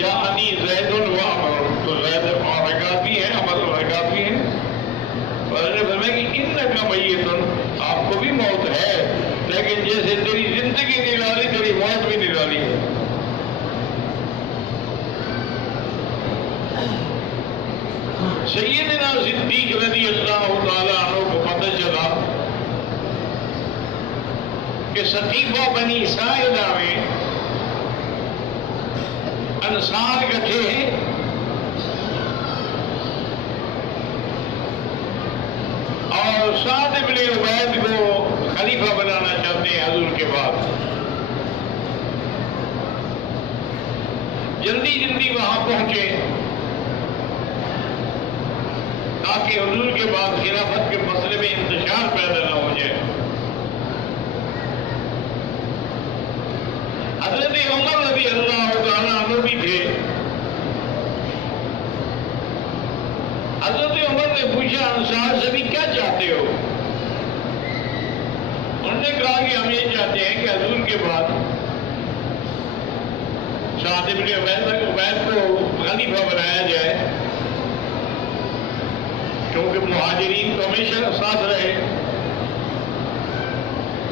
یا انی زید و عمر، تو زید اور حرکات بھی ہیں، عمر اور حرکات بھی ہیں. اور نے فرمایا کہ انک میت، آپ کو بھی موت ہے، لیکن جیسے تیری زندگی نرالی تیری موت بھی نرالی ہے. سیدنا صدیق رضی اللہ تعالیٰ عنہ کو پتہ چلا کہ سقیفہ بنی ساعدہ میں انصار اکٹھے ہیں اور سعد بن عبید کو خلیفہ بنانا چاہتے ہیں حضور کے بعد. جلدی جلدی وہاں پہنچے تاکہ حضور کے بعد خلافت کے مسئلے میں انتشار پیدا نہ ہو جائے. حضرت عمر رضی اللہ تعالیٰ عنہ بھی تھے. حضرت عمر نے پوچھا انصار سے بھی کیا چاہتے ہو؟ انہوں نے کہا کہ ہم یہ چاہتے ہیں کہ حضور کے بعد سعد بن عبید کو خلیفہ بنایا جائے، کیونکہ مہاجرین تو ہمیشہ ساتھ رہے.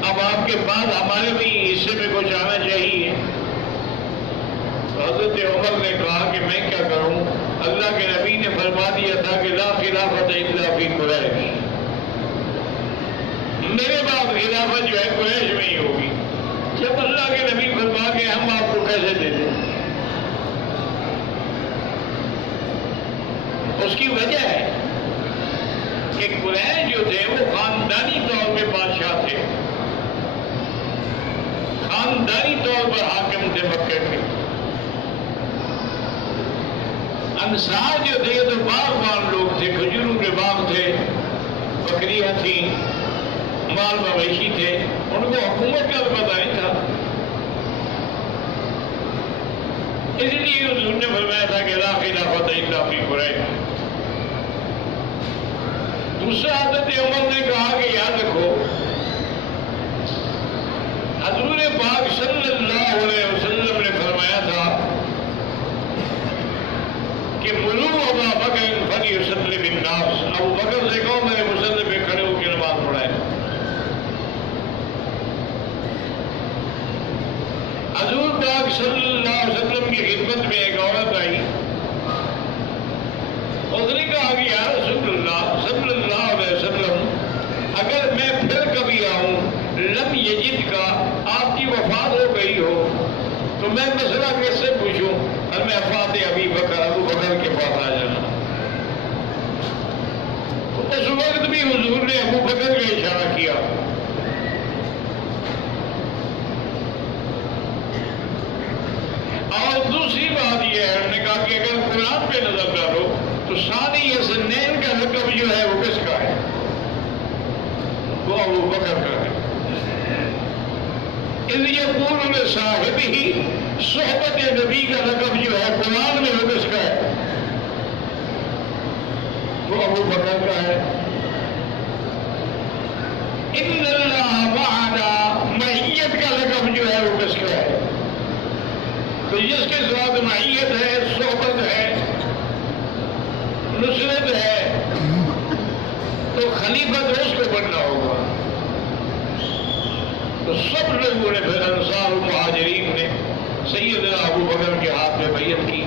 اب آپ کے بعد ہمارے بھی حصے میں کچھ آنا چاہیے. تو حضرت عمر نے کہا کہ میں کیا کروں؟ اللہ کے نبی نے فرما دیا تھا کہ لا خلافت الا فی قریش، میرے بعد خلافت جو ہے قریش میں ہی ہوگی. جب اللہ کے نبی فرما کے ہم آپ کو کیسے دے دیں؟ اس کی وجہ ہے کہ قریش جو تھے وہ خاندانی طور پہ بادشاہ تھے، خاندانی طور پر حاکم تھے مکے کے. انصار جو تھے تو باغبان لوگ تھے، کھجوروں کے باغ تھے، بکریاں تھیں، مال مویشی تھے، ان کو حکومت کا پتہ نہیں تھا. اس لیے حضور نے فرمایا تھا کہ لا خلافت الا فی قریش. دوسرا حضرت عمر نے کہا کہ یاد رکھو حضور پاک صلی اللہ علیہ وسلم نے فرمایا تھا کہ مروا ابا بکر فلیصلی بالناس، ابو بکر سے کہو میرے مصلی پہ کھڑے ہو کے نماز پڑھائے. حضور پاک صلی اللہ علیہ وسلم کی خدمت میں ایک عورت آئی. اس نے کہا کہ یا رسول اللہ صلی اللہ علیہ وسلم، اگر میں پھر کبھی آؤں لم یجد کا، آپ کی وفات ہو گئی ہو تو میں مسئلہ کیسے پوچھوں؟ اور میں وفات ابی بکر، ابو بکر کے پاس آ جانا. اس وقت بھی حضور نے ابو بکر کا اشارہ کیا. اور دوسری بات یہ ہے، انہوں نے کہا کہ اگر قرآن پہ نظر ڈالو تو ثانی حسنین کا لقب جو ہے وہ کس کا ہے؟ وہ ابو بکر کا ہے. اذ یقول لصاحبہ، صحبت نبی کا لقب جو ہے قرآن میں وہ کس کا ہے؟ وہ ابو بکر کا ہے. ان اللہ معنا، معیت کا لقب جو ہے وہ کس کا ہے؟ تو جس کے ساتھ معیت ہے، صحبت ہے، نصرت ہے، تو خلیفت اس کو بننا ہوگا. تو سب لوگوں نے پھر انصار و مہاجرین نے سیدنا ابو بکر کے ہاتھ میں بیعت کی.